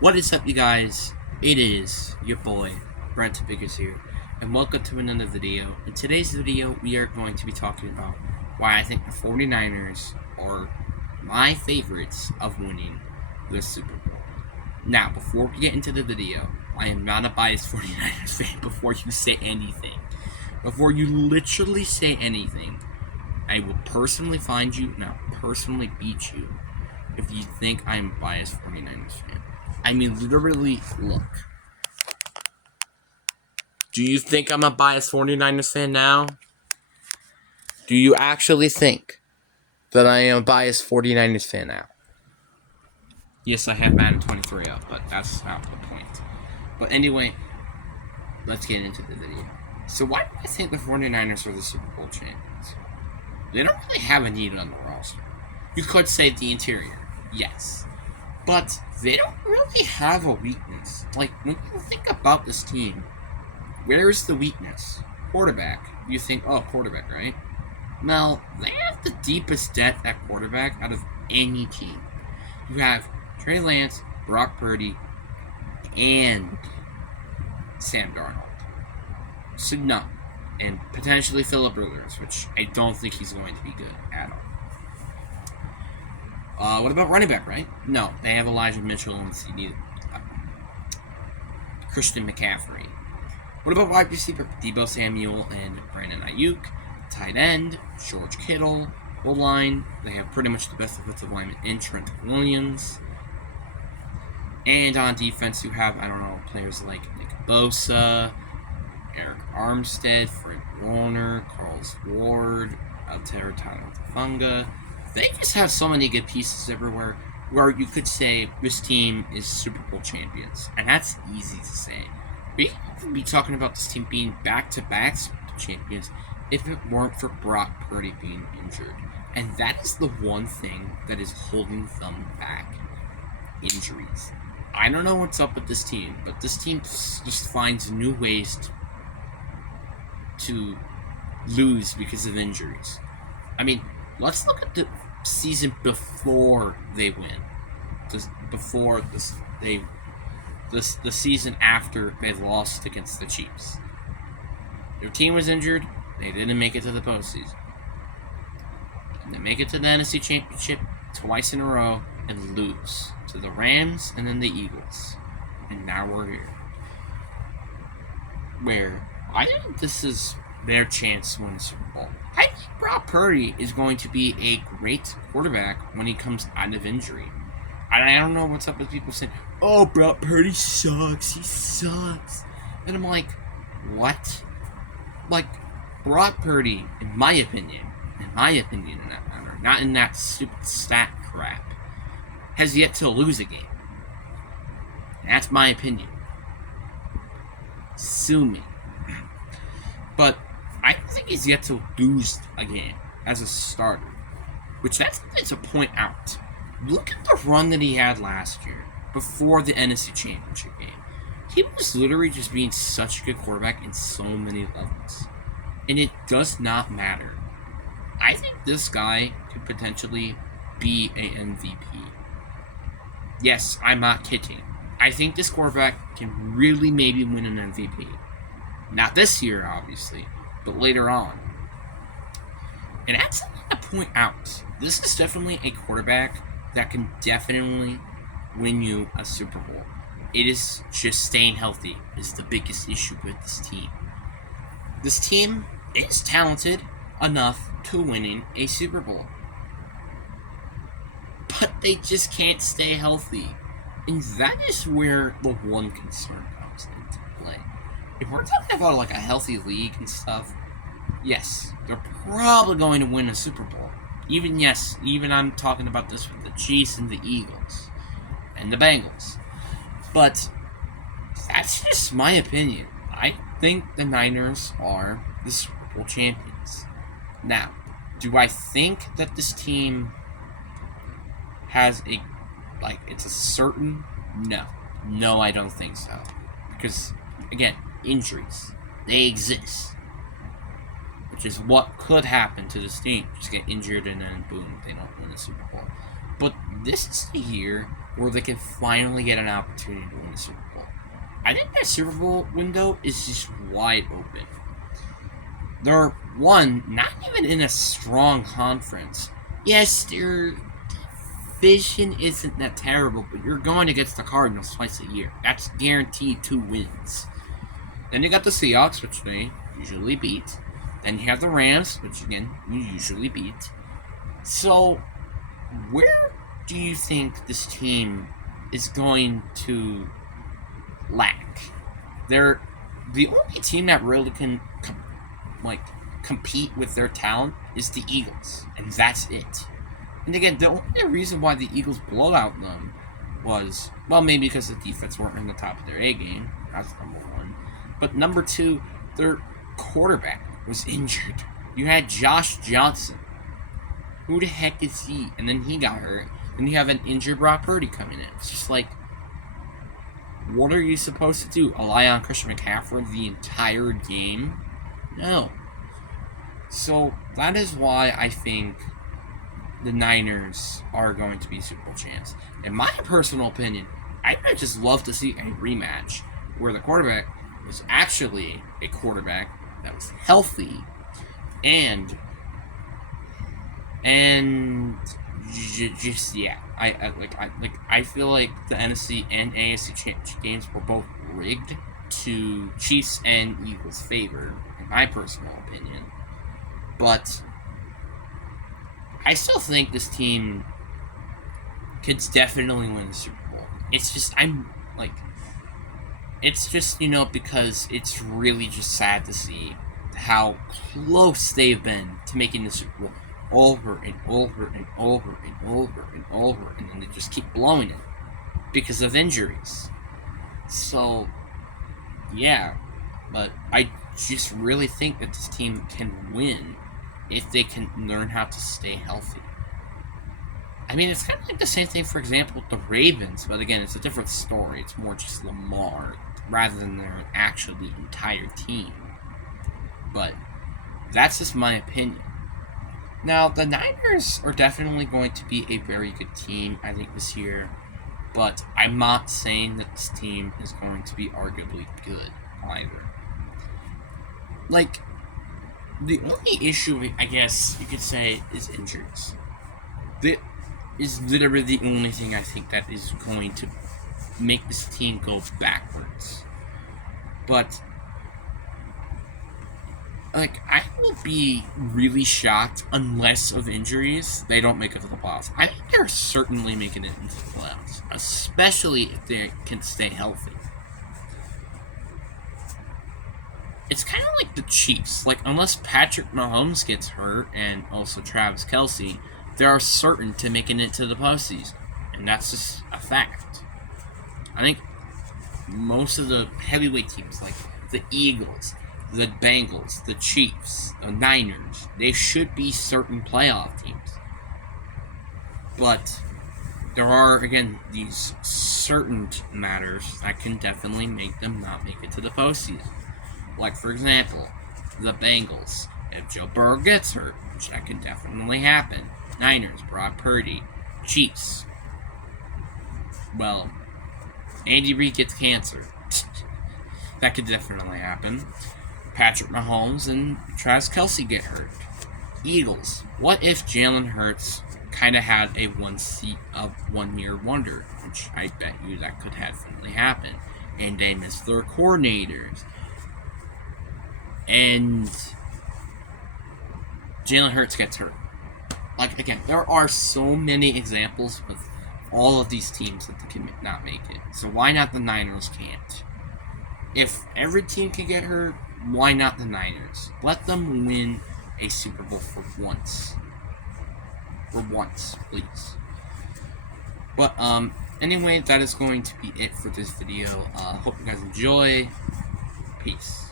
What is up, you guys? It is your boy, Brent Biggers here, and welcome to another video. In today's video, we are going to be talking about why I think the 49ers are my favorites of winning the Super Bowl. Now, before we get into the video, I am not a biased 49ers fan. Before you say anything, before you literally say anything, I will personally find you, and I'll personally beat you if you think I'm a biased 49ers fan. I mean, literally, look. Do you think I'm a biased 49ers fan now? Do you actually think that I am a biased 49ers fan now? Yes, I have Madden 23 up, but that's not the point. But anyway, let's get into the video. So why do I think the 49ers are the Super Bowl champions? They don't really have a need on the roster. You could say the interior, yes. But they don't really have a weakness. Like, when you think about this team, where's the weakness? Quarterback. You think, oh, quarterback, right? Well, they have the deepest depth at quarterback out of any team. You have Trey Lance, Brock Purdy, and Sam Darnold. So, no. And potentially Phillip Rivers, which I don't think he's going to be good at all. What about running back, right? No, they have Elijah Mitchell and Christian McCaffrey. What about wide receiver? Deebo Samuel and Brandon Ayuk. Tight end, George Kittle. O-line, they have pretty much the best offensive lineman in Trent Williams. And on defense, you have, players like Nick Bosa, Eric Armstead, Fred Warner, Carlos Ward, Altera Tagovailoa. They just have so many good pieces everywhere where you could say this team is Super Bowl champions. And that's easy to say. We could even be talking about this team being back-to-back Super Bowl champions if it weren't for Brock Purdy being injured. And that is the one thing that is holding them back. Injuries. I don't know what's up with this team, but this team just finds new ways to lose because of injuries. I mean, let's look at the season before they win. The season after they lost against the Chiefs. Their team was injured. They didn't make it to the postseason. And they make it to the NFC Championship twice in a row and lose to the Rams and then the Eagles. And now we're here. Where I think this is their chance to win the Super Bowl. I think Brock Purdy is going to be a great quarterback when he comes out of injury. I don't know what's up with people saying, oh, Brock Purdy sucks. He sucks. And I'm like, what? Like, Brock Purdy, in my opinion in that matter, not in that stupid stat crap, has yet to lose a game. That's my opinion. Sue me. But I think he's yet to lose a game as a starter, which that's something to point out. Look at the run that he had last year before the NFC Championship game. He was literally just being such a good quarterback in so many levels. And it does not matter. I think this guy could potentially be an MVP. Yes, I'm not kidding. I think this quarterback can really maybe win an MVP. Not this year, obviously, but later on. And that's something to point out. This is definitely a quarterback that can definitely win you a Super Bowl. It is just staying healthy is the biggest issue with this team. This team is talented enough to winning a Super Bowl. But they just can't stay healthy. And that is where the one concern comes into play. If we're talking about like a healthy league and stuff, yes, they're probably going to win a Super Bowl. Even I'm talking about this with the Chiefs and the Eagles and the Bengals. But that's just my opinion. I think the Niners are the Super Bowl champions. Now, do I think that this team has it's a certain? No. No, I don't think so. Because, again, injuries. They exist. Which is what could happen to this team. Just get injured and then boom, they don't win the Super Bowl. But this is the year where they can finally get an opportunity to win the Super Bowl. I think that Super Bowl window is just wide open. They're, one, not even in a strong conference. Yes, their division isn't that terrible, but you're going against the Cardinals twice a year. That's guaranteed 2 wins. Then you got the Seahawks, which they usually beat. Then you have the Rams, which again, you usually beat. So, where do you think this team is going to lack? They're the only team that really can compete with their talent is the Eagles, and that's it. And again, the only reason why the Eagles blow out them was, well, maybe because the defense weren't in the top of their A game. That's number one. But number two, their quarterback was injured. You had Josh Johnson. Who the heck is he? And then he got hurt. Then you have an injured Brock Purdy coming in. It's just like, what are you supposed to do? Rely on Christian McCaffrey the entire game? No. So, that is why I think the Niners are going to be Super Bowl champs. In my personal opinion, I would just love to see a rematch where the quarterback was actually a quarterback that was healthy and just yeah, I feel like the NFC and AFC games were both rigged to Chiefs and Eagles' favor, in my personal opinion. But I still think this team could definitely win the Super Bowl. It's just because it's really just sad to see how close they've been to making the Super Bowl over and over and over and over and over, and then they just keep blowing it because of injuries. So, yeah, but I just really think that this team can win if they can learn how to stay healthy. I mean, it's kind of like the same thing, for example, with the Ravens, but again, it's a different story. It's more just Lamar rather than their actually entire team. But that's just my opinion. Now, the Niners are definitely going to be a very good team, I think, this year. But I'm not saying that this team is going to be arguably good either. The only issue, I guess you could say, is injuries. That is literally the only thing I think that is going to make this team go backwards. But I will be really shocked unless of injuries they don't make it to the playoffs. I think they're certainly making it into the playoffs, especially if they can stay healthy. It's kind of like the Chiefs. Unless Patrick Mahomes gets hurt and also Travis Kelce, they are certain to making it to the postseason, and that's just a fact. I think most of the heavyweight teams, like the Eagles, the Bengals, the Chiefs, the Niners, they should be certain playoff teams. But there are, again, these certain matters that can definitely make them not make it to the postseason. Like, for example, the Bengals. If Joe Burrow gets hurt, which that can definitely happen. Niners, Brock Purdy. Chiefs. Well, Andy Reid gets cancer. That could definitely happen. Patrick Mahomes and Travis Kelce get hurt. Eagles. What if Jalen Hurts kind of had a one-year wonder, which I bet you that could definitely happen, and they miss their coordinators, and Jalen Hurts gets hurt. Again, there are so many examples with all of these teams that they can not make it. So why not the Niners can't? If every team can get hurt, why not the Niners? Let them win a Super Bowl for once. For once, please. But, anyway, that is going to be it for this video. Hope you guys enjoy. Peace.